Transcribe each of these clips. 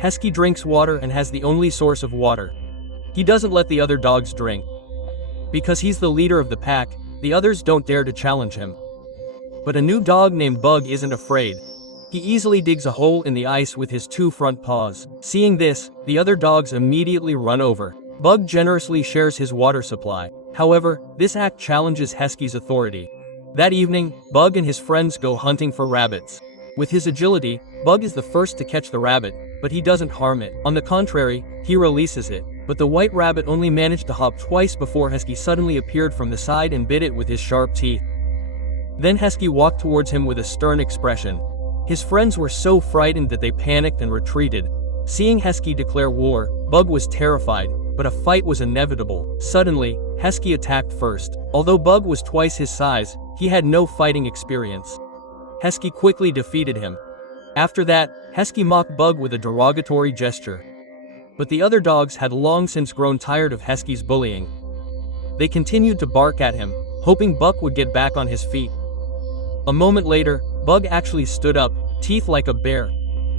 Husky drinks water and has the only source of water. He doesn't let the other dogs drink. Because he's the leader of the pack, the others don't dare to challenge him. But a new dog named Bug isn't afraid. He easily digs a hole in the ice with his 2 front paws. Seeing this, the other dogs immediately run over. Bug generously shares his water supply. However, this act challenges Husky's authority. That evening, Bug and his friends go hunting for rabbits. With his agility, Bug is the first to catch the rabbit, but he doesn't harm it. On the contrary, he releases it. But the white rabbit only managed to hop twice before Husky suddenly appeared from the side and bit it with his sharp teeth. Then Husky walked towards him with a stern expression. His friends were so frightened that they panicked and retreated. Seeing Husky declare war, Bug was terrified, but a fight was inevitable. Suddenly, Husky attacked first. Although Bug was twice his size, he had no fighting experience. Husky quickly defeated him. After that, Husky mocked Bug with a derogatory gesture. But the other dogs had long since grown tired of Husky's bullying. They continued to bark at him, hoping Buck would get back on his feet. A moment later, Bug actually stood up, teeth like a bear.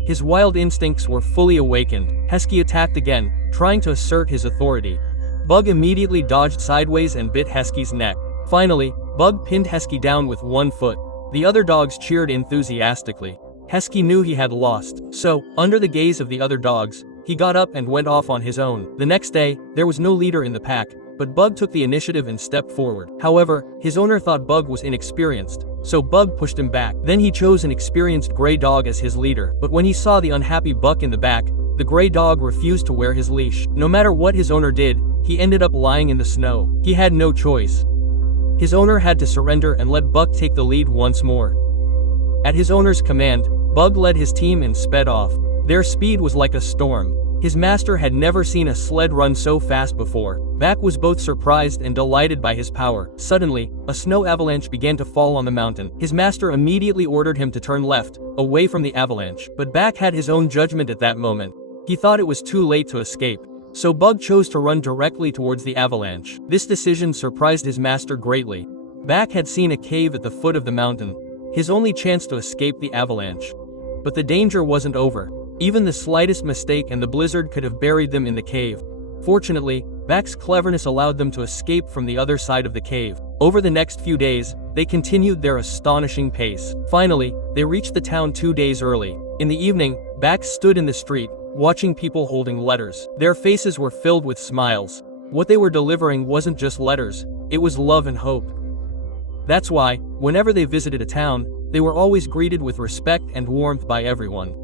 His wild instincts were fully awakened. Husky attacked again, trying to assert his authority. Bug immediately dodged sideways and bit Husky's neck. Finally, Bug pinned Husky down with 1 foot. The other dogs cheered enthusiastically. Husky knew he had lost, so, under the gaze of the other dogs, he got up and went off on his own. The next day, there was no leader in the pack, but Bug took the initiative and stepped forward. However, his owner thought Bug was inexperienced, so Bug pushed him back. Then he chose an experienced gray dog as his leader. But when he saw the unhappy Buck in the back, the gray dog refused to wear his leash. No matter what his owner did, he ended up lying in the snow. He had no choice. His owner had to surrender and let Buck take the lead once more. At his owner's command, Bug led his team and sped off. Their speed was like a storm. His master had never seen a sled run so fast before. Buck was both surprised and delighted by his power. Suddenly, a snow avalanche began to fall on the mountain. His master immediately ordered him to turn left, away from the avalanche. But Buck had his own judgment at that moment. He thought it was too late to escape. So Bug chose to run directly towards the avalanche. This decision surprised his master greatly. Buck had seen a cave at the foot of the mountain, his only chance to escape the avalanche. But the danger wasn't over. Even the slightest mistake and the blizzard could have buried them in the cave. Fortunately, Buck's cleverness allowed them to escape from the other side of the cave. Over the next few days, they continued their astonishing pace. Finally, they reached the town 2 days early. In the evening, Buck stood in the street, watching people holding letters. Their faces were filled with smiles. What they were delivering wasn't just letters, it was love and hope. That's why, whenever they visited a town, they were always greeted with respect and warmth by everyone.